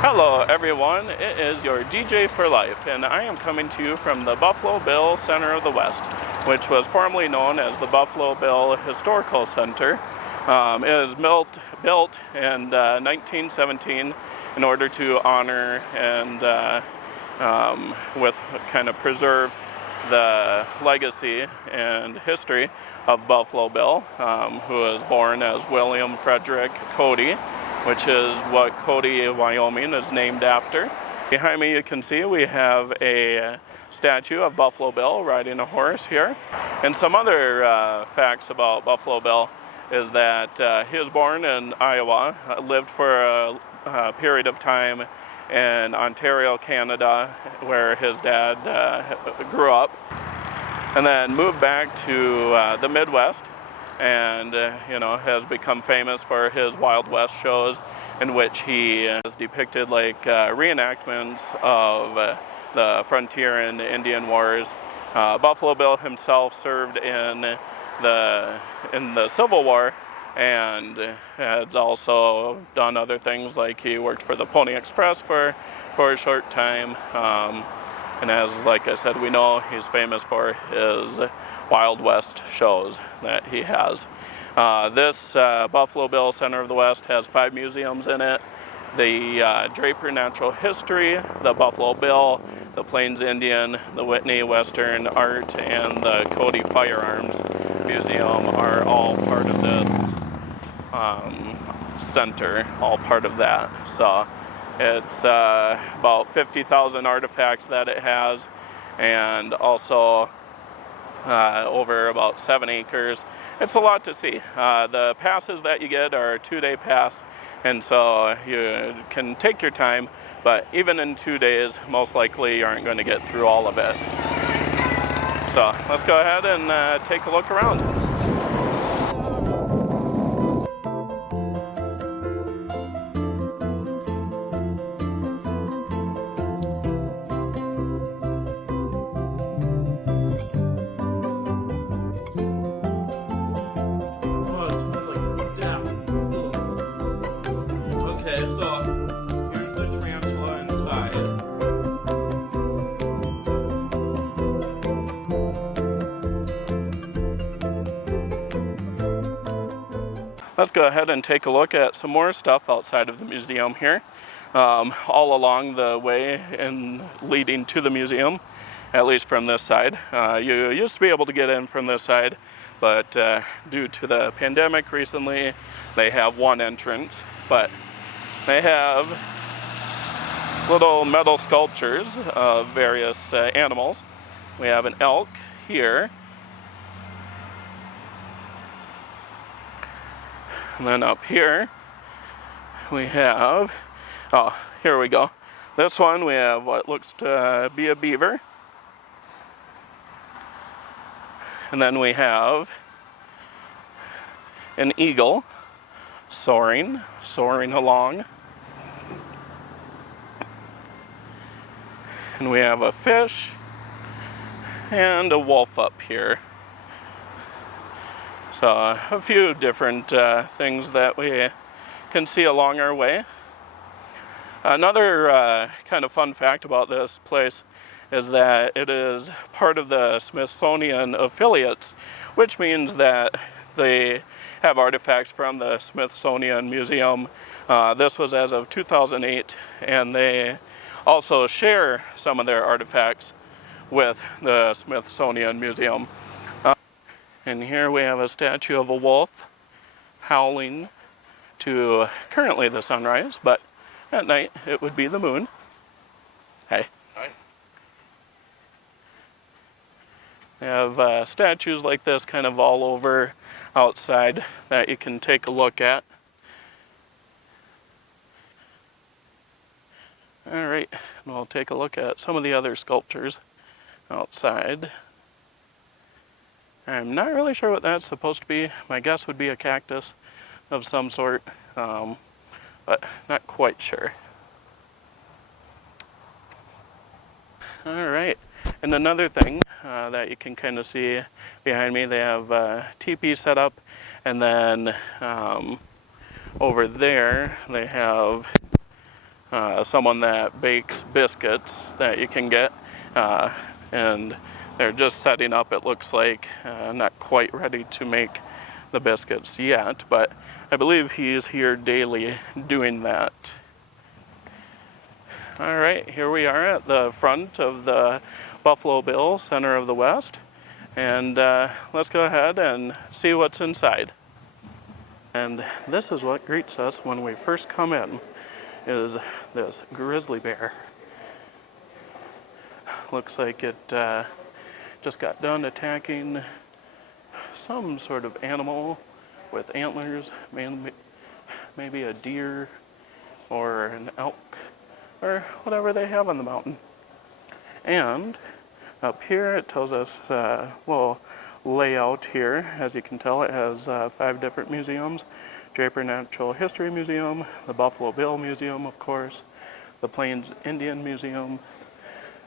Hello everyone, it is your DJ for life, and I am coming to you from the Buffalo Bill Center of the West, which was formerly known as the Buffalo Bill Historical Center. It was built in 1917 in order to honor and with kind of preserve the legacy and history of Buffalo Bill, who was born as William Frederick Cody, which is what Cody, Wyoming is named after. Behind me you can see we have a statue of Buffalo Bill riding a horse here. And some other facts about Buffalo Bill is that he was born in Iowa, lived for a period of time in Ontario, Canada, where his dad grew up, and then moved back to the Midwest, and has become famous for his Wild West shows, in which he has depicted like reenactments of the frontier and Indian wars. Buffalo Bill himself served in the Civil War, and had also done other things, like he worked for the Pony Express for a short time. And as, like I said, we know he's famous for his Wild West shows that he has. This Buffalo Bill Center of the West has 5 museums in it. The Draper Natural History, the Buffalo Bill, the Plains Indian, the Whitney Western Art, and the Cody Firearms Museum are all part of this center, all part of that. So it's about 50,000 artifacts that it has, and also over about 7 acres. It's a lot to see. The passes that you get are a 2-day pass, and so you can take your time, but even in 2 days, most likely you aren't going to get through all of it. So let's go ahead and take a look around. Let's go ahead and take a look at some more stuff outside of the museum here. All along the way and leading to the museum, at least from this side. You used to be able to get in from this side, but due to the pandemic recently, they have one entrance. But they have little metal sculptures of various animals. We have an elk here. And then up here, we have, here we go. This one, we have what looks to be a beaver. And then we have an eagle soaring along. And we have a fish and a wolf up here. So a few different things that we can see along our way. Another kind of fun fact about this place is that it is part of the Smithsonian affiliates, which means that they have artifacts from the Smithsonian Museum. This was as of 2008, and they also share some of their artifacts with the Smithsonian Museum. And here we have a statue of a wolf howling to currently the sunrise, but at night it would be the moon. Hey. Hi. We have statues like this kind of all over outside that you can take a look at. Alright, and we'll take a look at some of the other sculptures outside. I'm not really sure what that's supposed to be. My guess would be a cactus of some sort, but not quite sure. Alright, and another thing that you can kind of see behind me, they have a teepee set up, and then over there they have someone that bakes biscuits that you can get, and they're just setting up, it looks like, not quite ready to make the biscuits yet, but I believe he's here daily doing that. All right, here we are at the front of the Buffalo Bill Center of the West, and let's go ahead and see what's inside. And this is what greets us when we first come in, is this grizzly bear. Looks like it just got done attacking some sort of animal with antlers, maybe a deer or an elk or whatever they have on the mountain. And up here it tells us little layout here. As you can tell, it has 5 different museums: Draper Natural History Museum, the Buffalo Bill Museum, of course, the Plains Indian Museum,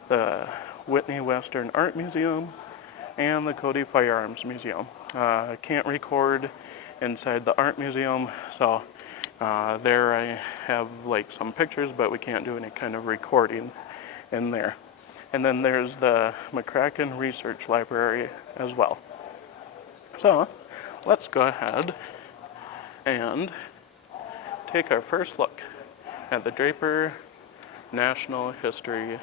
the Whitney Western Art Museum, and the Cody Firearms Museum. I can't record inside the art museum, so there I have like some pictures, but we can't do any kind of recording in there. And then there's the McCracken Research Library as well. So let's go ahead and take our first look at the Draper Natural History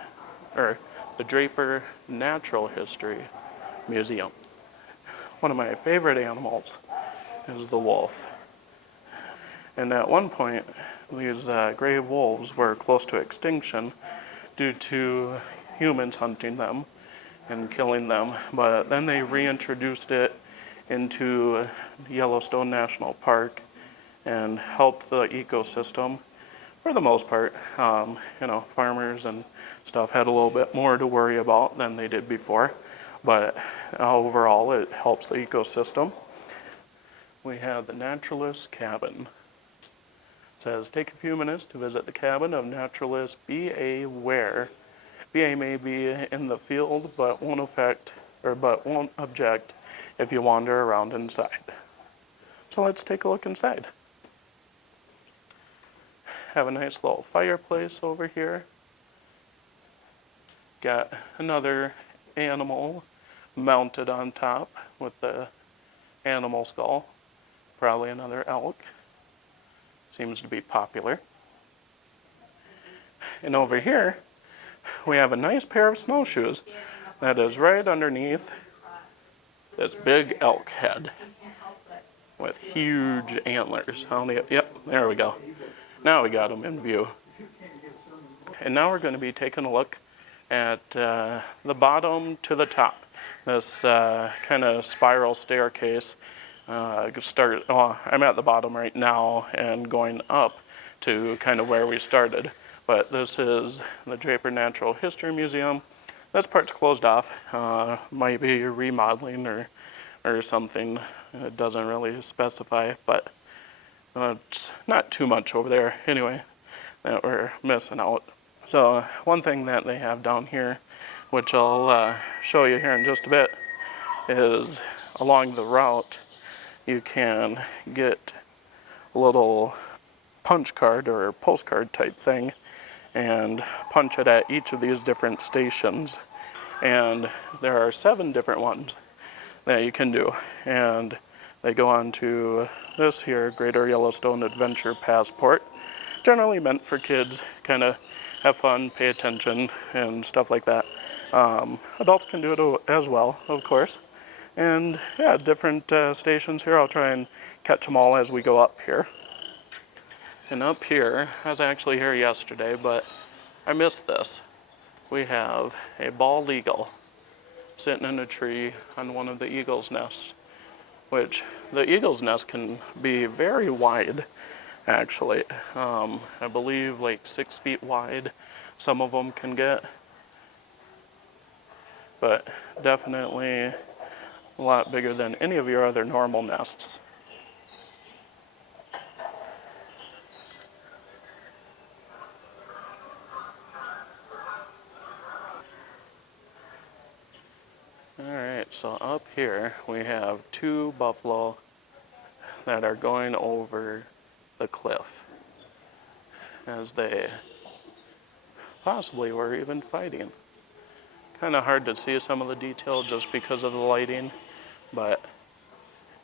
Museum. One of my favorite animals is the wolf. And at one point, these gray wolves were close to extinction due to humans hunting them and killing them, but then they reintroduced it into Yellowstone National Park and helped the ecosystem for the most part. Farmers and stuff had a little bit more to worry about than they did before, but overall it helps the ecosystem. We have the Naturalist Cabin. It says, take a few minutes to visit the cabin of naturalist B.A. Ware. B.A. may be in the field, but won't object if you wander around inside. So let's take a look inside. Have a nice little fireplace over here. Got another animal mounted on top with the animal skull. Probably another elk. Seems to be popular. And over here, we have a nice pair of snowshoes that is right underneath this big elk head with huge antlers. Yep, there we go. Now we got them in view. And now we're going to be taking a look at the bottom to the top. This kind of spiral staircase. I'm at the bottom right now and going up to kind of where we started. But this is the Draper Natural History Museum. This part's closed off. Might be remodeling or something. It doesn't really specify, but it's not too much over there anyway that we're missing out. So one thing that they have down here, which I'll show you here in just a bit, is along the route you can get a little punch card or postcard type thing and punch it at each of these different stations. And there are 7 different ones that you can do. And they go on to this here, Greater Yellowstone Adventure Passport. Generally meant for kids, kind of have fun, pay attention, and stuff like that. Adults can do it as well, of course. And yeah, different stations here. I'll try and catch them all as we go up here. And up here, I was actually here yesterday, but I missed this. We have a bald eagle sitting in a tree on one of the eagle's nests, which the eagle's nest can be very wide, actually. I believe like 6 feet wide, some of them can get, but definitely a lot bigger than any of your other normal nests. Alright, so up here we have 2 buffalo that are going over the cliff as they possibly were even fighting. Kind of hard to see some of the detail just because of the lighting, but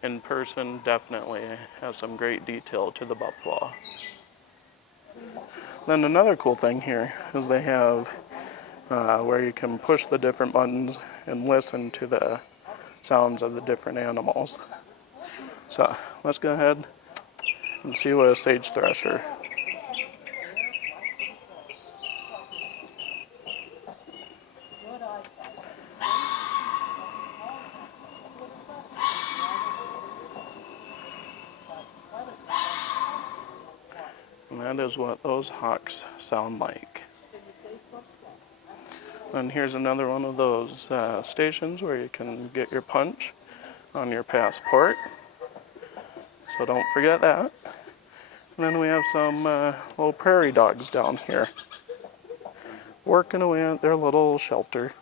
in person definitely has some great detail to the buffalo. Then another cool thing here is they have where you can push the different buttons and listen to the sounds of the different animals. So let's go ahead and see what a sage thresher. And that is what those hawks sound like. And here's another one of those stations where you can get your punch on your passport. So don't forget that. And then we have some little prairie dogs down here, working away at their little shelter.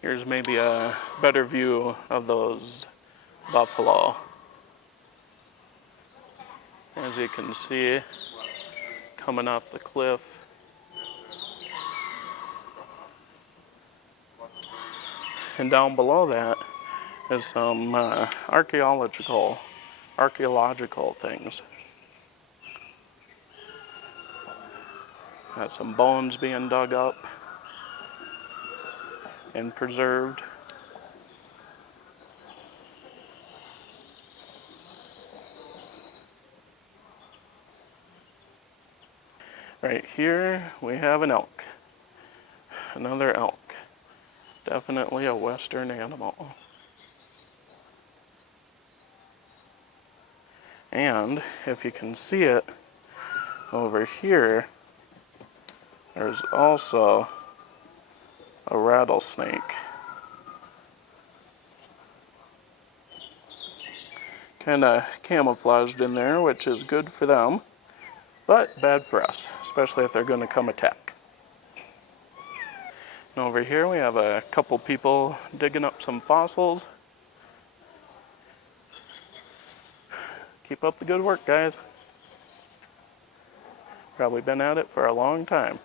Here's maybe a better view of those buffalo. As you can see, coming off the cliff. And down below that is some archaeological things. Got some bones being dug up and preserved. Right here we have an elk. Another elk. Definitely a western animal. And if you can see it over here, there's also a rattlesnake. Kind of camouflaged in there, which is good for them, but bad for us, especially if they're going to come attack. And over here we have a couple people digging up some fossils. Keep up the good work, guys. Probably been at it for a long time.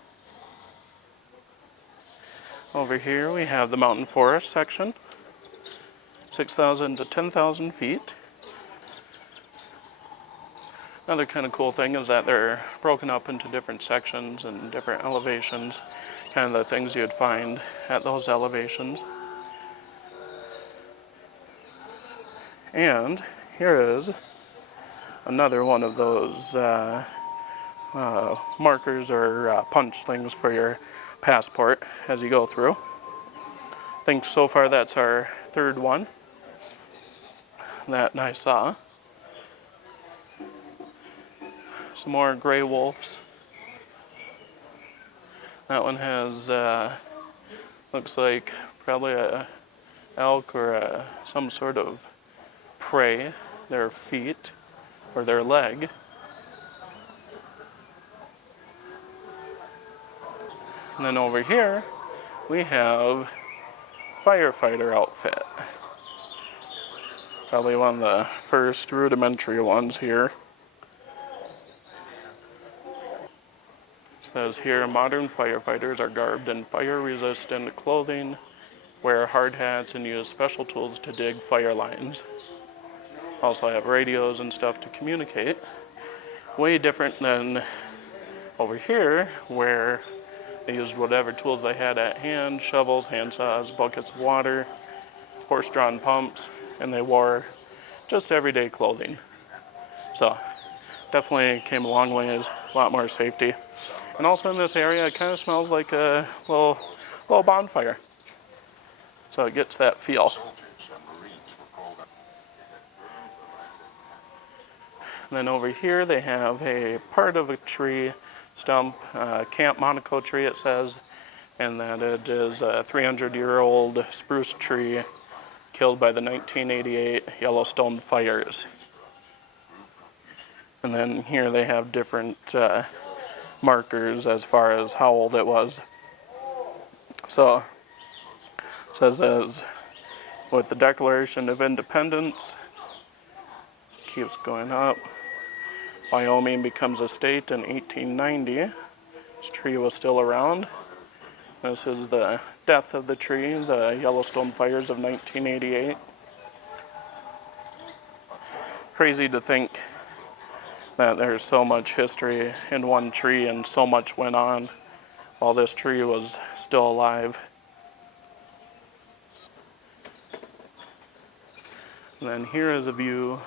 Over here we have the mountain forest section, 6,000 to 10,000 feet. Another kind of cool thing is that they're broken up into different sections and different elevations, kind of the things you'd find at those elevations. And here is another one of those markers or punch things for your passport as you go through. I think so far that's our third one that I saw. Some more gray wolves. That one has, looks like probably a elk or some sort of prey, their feet or their leg. And then over here, we have firefighter outfit. Probably one of the first rudimentary ones here. It says here, modern firefighters are garbed in fire-resistant clothing, wear hard hats, and use special tools to dig fire lines. Also have radios and stuff to communicate. Way different than over here, where they used whatever tools they had at hand, shovels, handsaws, buckets of water, horse-drawn pumps, and they wore just everyday clothing. So, definitely came a long ways, a lot more safety. And also in this area, it kind of smells like a little bonfire. So it gets that feel. And then over here, they have a part of a tree stump, Camp Monaco tree it says, and that it is a 300-year-old spruce tree killed by the 1988 Yellowstone fires. And then here they have different markers as far as how old it was. So it says as with the Declaration of Independence. Keeps going up. Wyoming becomes a state in 1890. This tree was still around. This is the death of the tree, the Yellowstone fires of 1988. Crazy to think that there's so much history in one tree and so much went on while this tree was still alive. And then here is a view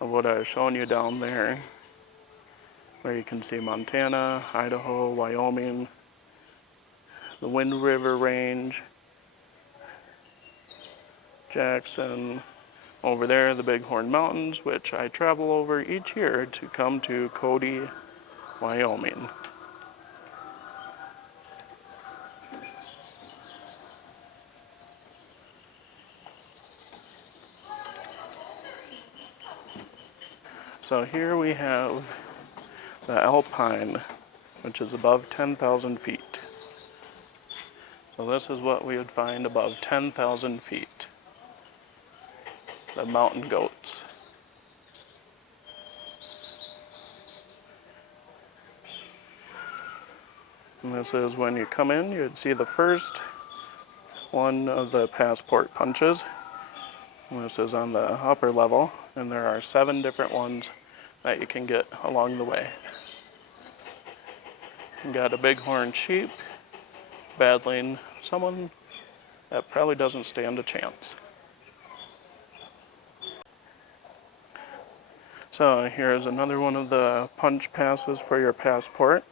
of what I was showing you down there, where you can see Montana, Idaho, Wyoming, the Wind River Range, Jackson, over there the Bighorn Mountains, which I travel over each year to come to Cody, Wyoming. So here we have the Alpine, which is above 10,000 feet. So this is what we would find above 10,000 feet. The mountain goats. And this is when you come in, you'd see the first one of the passport punches. And this is on the upper level, and there are 7 different ones that you can get along the way. You got a bighorn sheep battling someone that probably doesn't stand a chance. So here's another one of the punch passes for your passport.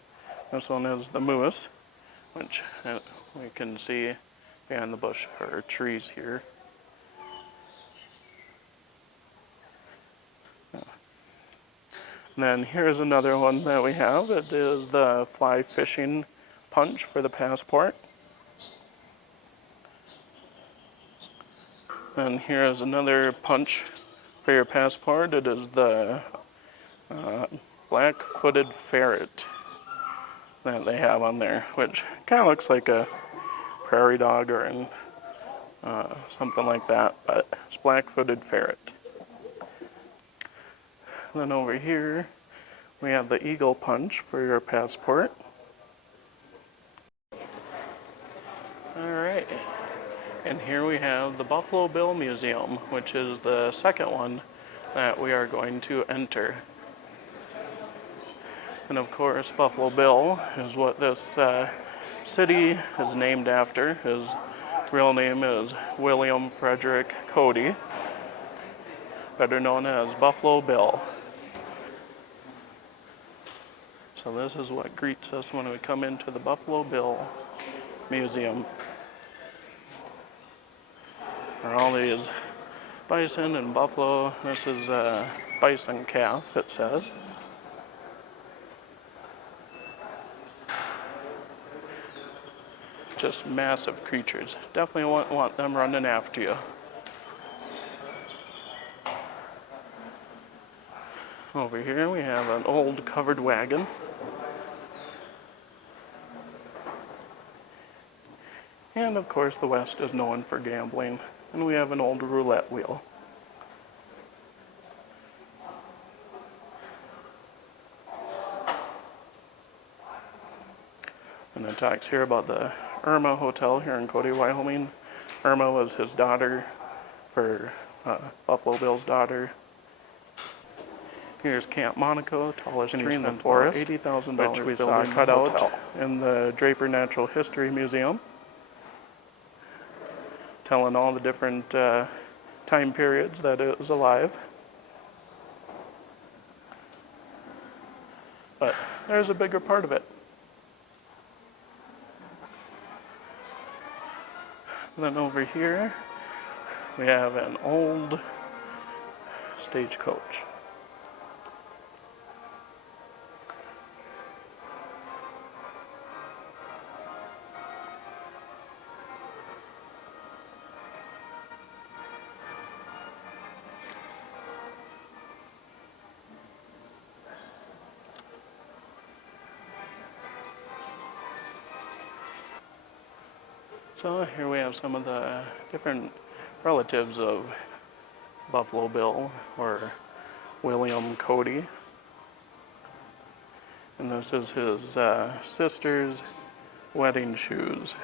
This one is the moose, which we can see behind the bush or trees here. And then here's another one that we have. It is the fly fishing punch for the passport. And here's another punch for your passport. It is the black-footed ferret that they have on there, which kind of looks like a prairie dog or something like that, but it's black-footed ferret. Then over here, we have the eagle punch for your passport. Alright, and here we have the Buffalo Bill Museum, which is the second one that we are going to enter. And of course, Buffalo Bill is what this city is named after. His real name is William Frederick Cody, better known as Buffalo Bill. So this is what greets us when we come into the Buffalo Bill Museum. There are all these bison and buffalo. This is a bison calf, it says. Just massive creatures. Definitely won't want them running after you. Over here we have an old covered wagon. And of course the West is known for gambling. And we have an old roulette wheel. And it talks here about the Irma Hotel here in Cody, Wyoming. Irma was his daughter, for Buffalo Bill's daughter. Here's Camp Monaco, tallest tree in the forest, $80,000, which we saw cut out in the Draper Natural History Museum, telling all the different time periods that it was alive. But there's a bigger part of it. And then over here, we have an old stagecoach. So here we have some of the different relatives of Buffalo Bill, or William Cody. And this is his sister's wedding shoes.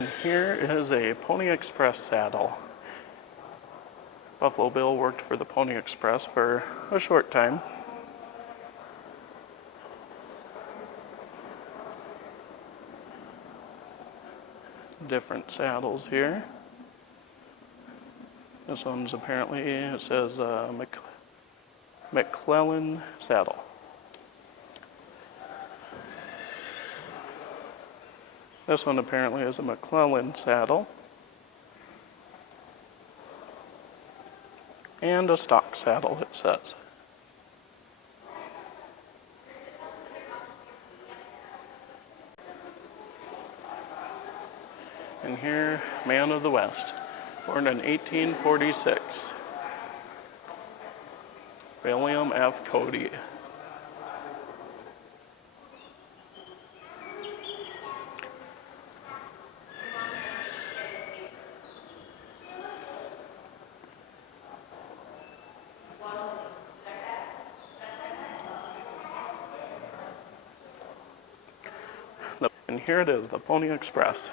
And here is a Pony Express saddle. Buffalo Bill worked for the Pony Express for a short time. Different saddles here. This one's apparently, it says McClellan saddle. This one apparently is a McClellan saddle. And a stock saddle, it says. And here, man of the West, born in 1846. William F. Cody. And here it is, the Pony Express.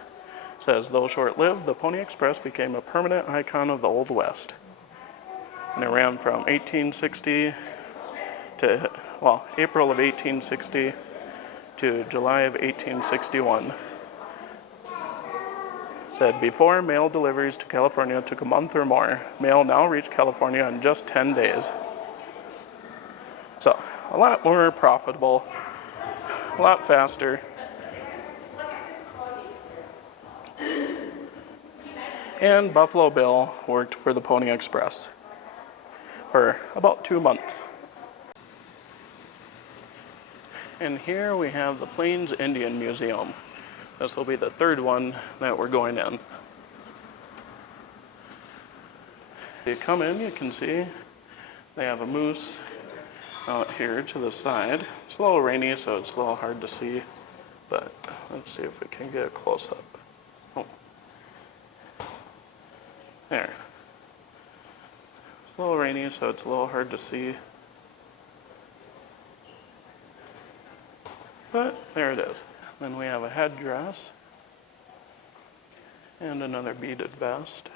It says, though short-lived, the Pony Express became a permanent icon of the Old West. And it ran from 1860 to, well, April of 1860 to July of 1861. It said, before, mail deliveries to California took a month or more. Mail now reached California in just 10 days. So, a lot more profitable, a lot faster. And Buffalo Bill worked for the Pony Express for about 2 months. And here we have the Plains Indian Museum. This will be the third one that we're going in. You come in, you can see they have a moose out here to the side. It's a little rainy, so it's a little hard to see, but let's see if we can get a close-up. Oh. There. It's a little rainy, so it's a little hard to see. But there it is. Then we have a headdress and another beaded vest.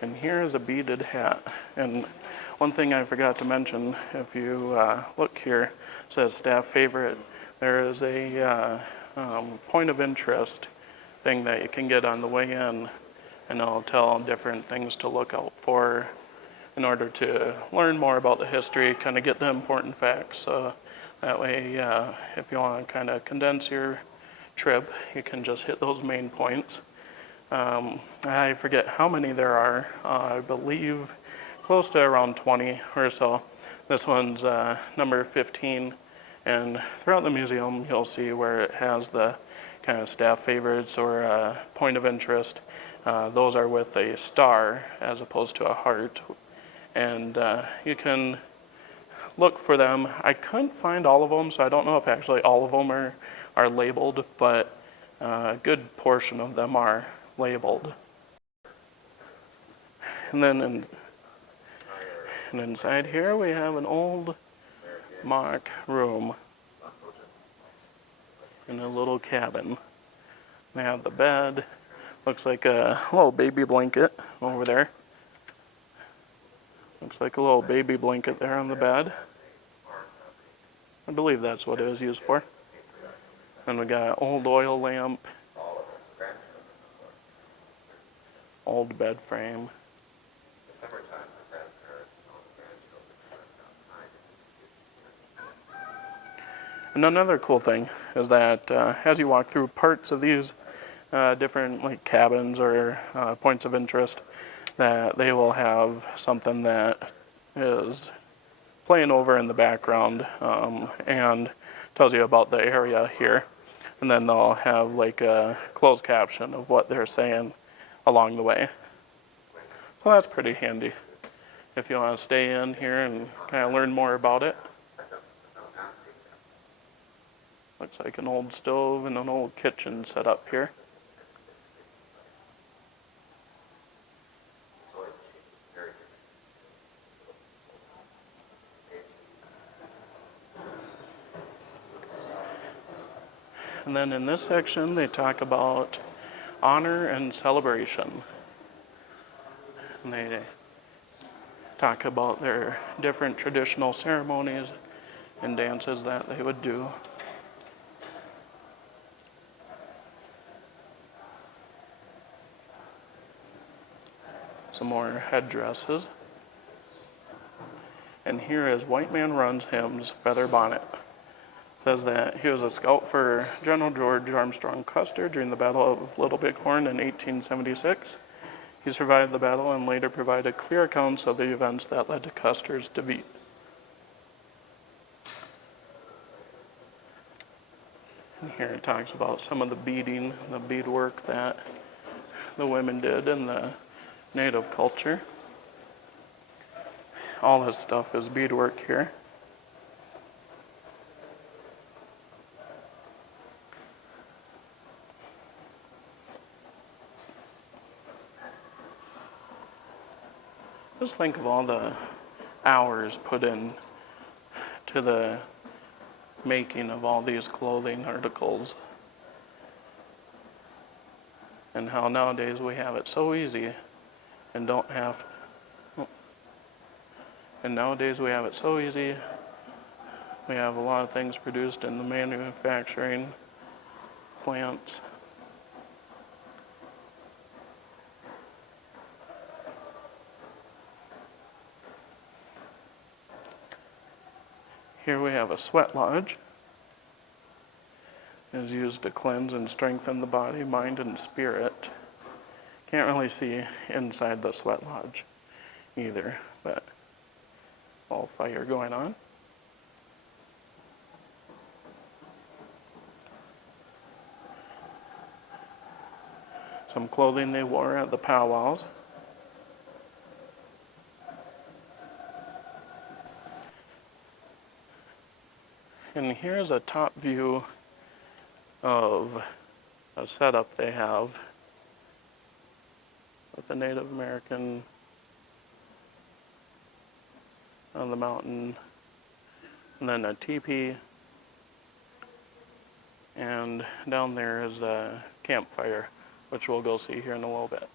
And here is a beaded hat. And one thing I forgot to mention, if you look here, it says staff favorite. There is a point of interest thing that you can get on the way in, and it'll tell different things to look out for in order to learn more about the history, kind of get the important facts. That way, if you want to kind of condense your trip, you can just hit those main points. I forget how many there are. I believe close to around 20 or so. This one's number 15, and throughout the museum you'll see where it has the kind of staff favorites or point of interest. Those are with a star as opposed to a heart, and you can look for them. I couldn't find all of them, so I don't know if actually all of them are labeled, but a good portion of them are labeled. And then inside here we have an old mock room in a little cabin. They have the bed. Looks like a little baby blanket over there. Looks like a little baby blanket there on the bed. I believe that's what it was used for. And we got an old oil lamp, old bed frame. And another cool thing is that as you walk through parts of these different like cabins or points of interest, that they will have something that is playing over in the background, and tells you about the area here. And then they'll have like a closed caption of what they're saying along the way. So that's pretty handy if you want to stay in here and kind of learn more about it. Looks like an old stove and an old kitchen set up here. And then in this section, they talk about honor and celebration. And they talk about their different traditional ceremonies and dances that they would do. Some more headdresses. And here is White Man Runs Hymn's feather bonnet. Says that he was a scout for General George Armstrong Custer during the Battle of Little Bighorn in 1876. He survived the battle and later provided clear accounts of the events that led to Custer's defeat. And here it talks about some of the beading, the beadwork that the women did in the native culture. All this stuff is beadwork here. Just think of all the hours put in to the making of all these clothing articles. And how nowadays we have it so easy and don't have. And nowadays we have it so easy. We have a lot of things produced in the manufacturing plants. Here we have a sweat lodge. It is used to cleanse and strengthen the body, mind, and spirit. Can't really see inside the sweat lodge either, but all fire going on. Some clothing they wore at the powwows. And here's a top view of a setup they have with the Native American on the mountain, and then a teepee, and down there is a campfire, which we'll go see here in a little bit.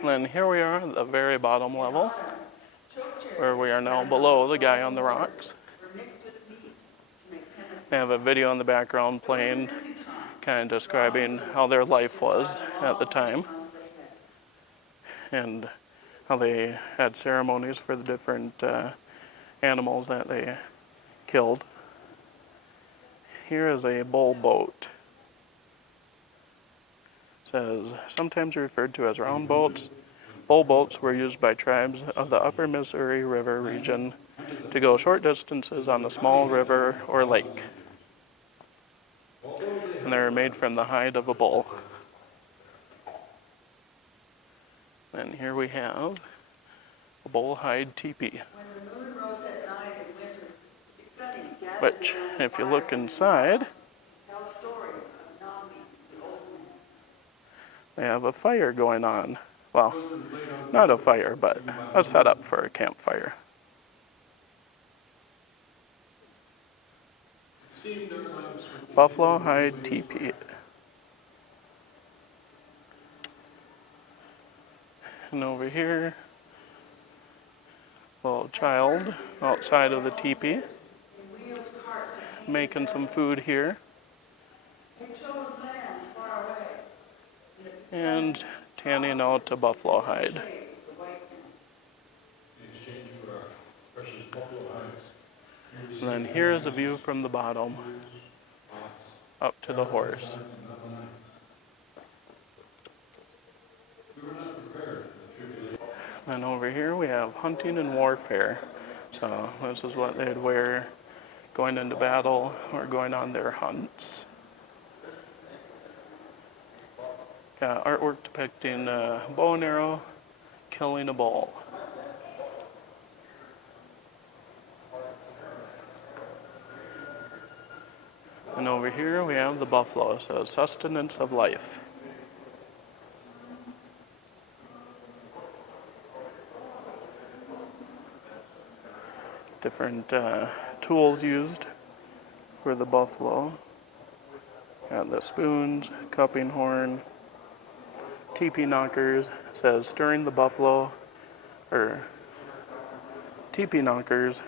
And then here we are at the very bottom level, where we are now below the guy on the rocks. They have a video in the background playing, kind of describing how their life was at the time, and how they had ceremonies for the different animals that they killed. Here is a bull boat. It says, sometimes referred to as round boats. Bull boats were used by tribes of the upper Missouri River region to go short distances on the small river or lake. And they were made from the hide of a bull. And here we have a bull hide teepee, which, if you look inside, they have a fire going on. Well, not a fire, but a setup for a campfire. Buffalo hide teepee. And over here, a little child outside of the teepee, making some food here. And tanning out a buffalo hide. And then here's a view from the bottom up to the horse. And over here we have hunting and warfare. So this is what they'd wear going into battle or going on their hunts. Got artwork depicting a bow and arrow killing a bull. And over here we have the buffalo, so sustenance of life. Different tools used for the buffalo. Got the spoons, cupping horn, teepee knockers. It says stirring the buffalo, or teepee knockers.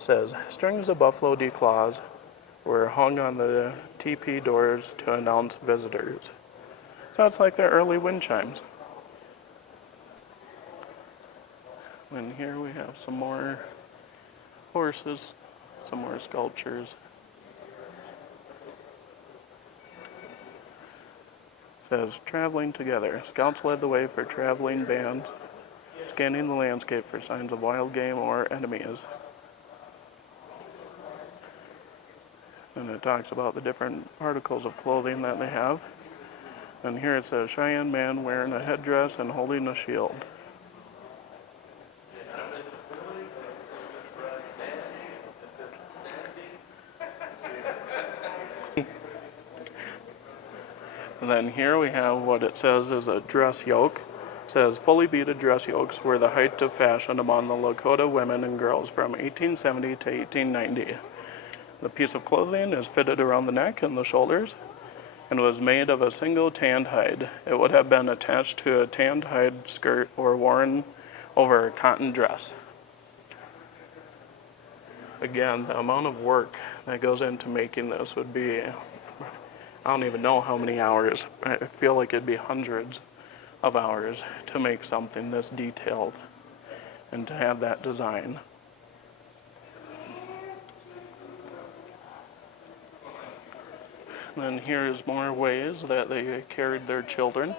Says strings of buffalo declaws were hung on the teepee doors to announce visitors. So it's like the early wind chimes. And here we have some more horses, some more sculptures. It says traveling together. Scouts led the way for traveling bands, scanning the landscape for signs of wild game or enemies. And it talks about the different articles of clothing that they have. And here it says Cheyenne man wearing a headdress and holding a shield. And then here we have what it says is a dress yoke. It says fully beaded dress yokes were the height of fashion among the Lakota women and girls from 1870 to 1890. The piece of clothing is fitted around the neck and the shoulders and was made of a single tanned hide. It would have been attached to a tanned hide skirt or worn over a cotton dress. Again, the amount of work that goes into making this would be, I don't even know how many hours. I feel like it'd be hundreds of hours to make something this detailed and to have that design. And then here's more ways that they carried their children.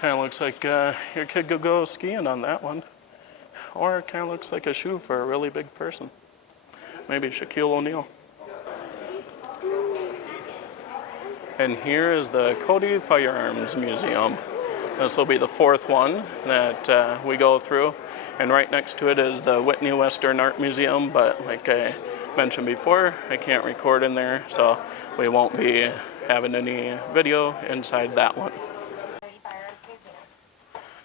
Kind of looks like your kid could go skiing on that one. Or it kind of looks like a shoe for a really big person. Maybe Shaquille O'Neal. And here is the Cody Firearms Museum. This will be the fourth one that we go through. And right next to it is the Whitney Western Art Museum, but like I mentioned before, I can't record in there, so we won't be having any video inside that one.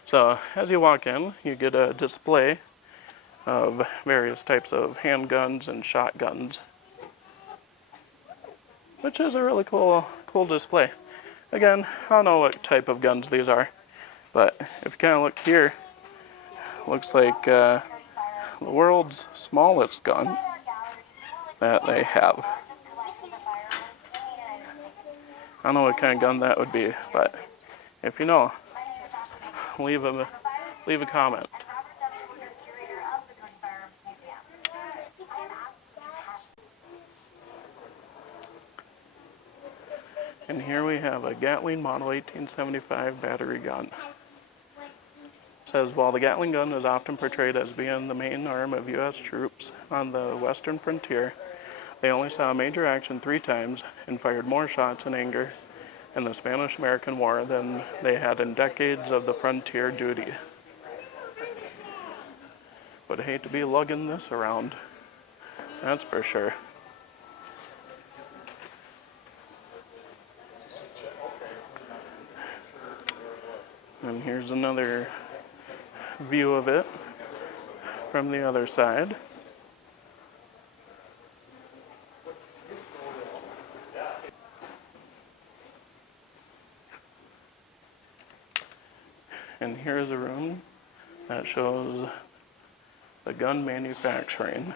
So as you walk in, you get a display of various types of handguns and shotguns, which is a really cool display. Again, I don't know what type of guns these are, but if you kind of look here, looks like the world's smallest gun that they have. I don't know what kind of gun that would be, but if you know, leave a comment. And here we have a Gatling Model 1875 battery gun. It says, while the Gatling gun is often portrayed as being the main arm of U.S. troops on the western frontier, they only saw major action 3 times and fired more shots in anger in the Spanish-American War than they had in decades of the frontier duty. Would hate to be lugging this around, that's for sure. And here's another view of it from the other side. And here's a room that shows the gun manufacturing.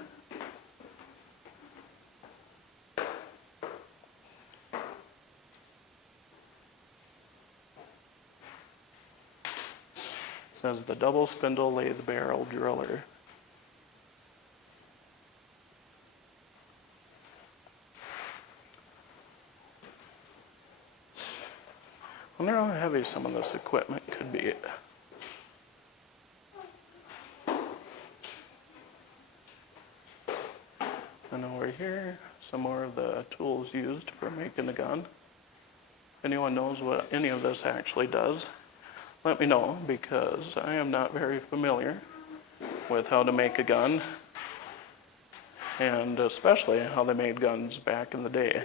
It says the double spindle lathe barrel driller. wonder how heavy some of this equipment could be. And over here, some more of the tools used for making the gun. If anyone knows what any of this actually does, let me know, because I am not very familiar with how to make a gun, and especially how they made guns back in the day.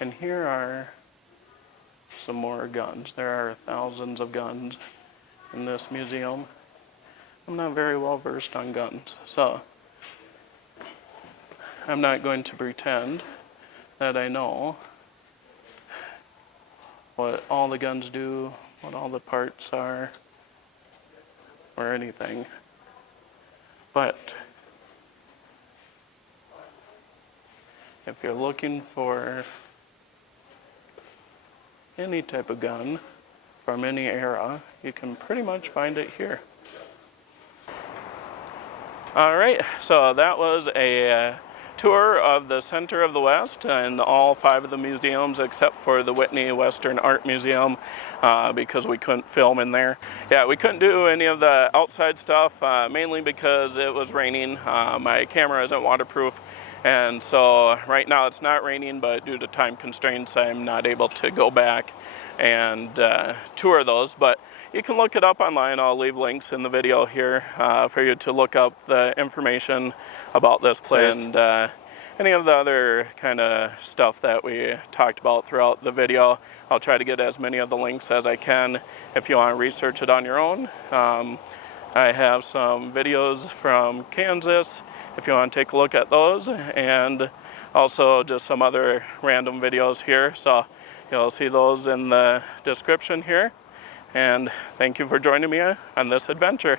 And here are some more guns. There are thousands of guns in this museum. I'm not very well versed on guns, so I'm not going to pretend that I know what all the guns do, what all the parts are, or anything. But if you're looking for any type of gun from any era, you can pretty much find it here. Alright, so that was a tour of the center of the West and all 5 of the museums except for the Whitney Western Art Museum, because we couldn't film in there. Yeah, we couldn't do any of the outside stuff, mainly because it was raining. My camera isn't waterproof, and so right now it's not raining, but due to time constraints I'm not able to go back and tour those. But you can look it up online. I'll leave links in the video here for you to look up the information about this place and any of the other kind of stuff that we talked about throughout the video. I'll try to get as many of the links as I can if you want to research it on your own. I have some videos from Kansas if you want to take a look at those, and also just some other random videos here. So you'll see those in the description here. And thank you for joining me on this adventure.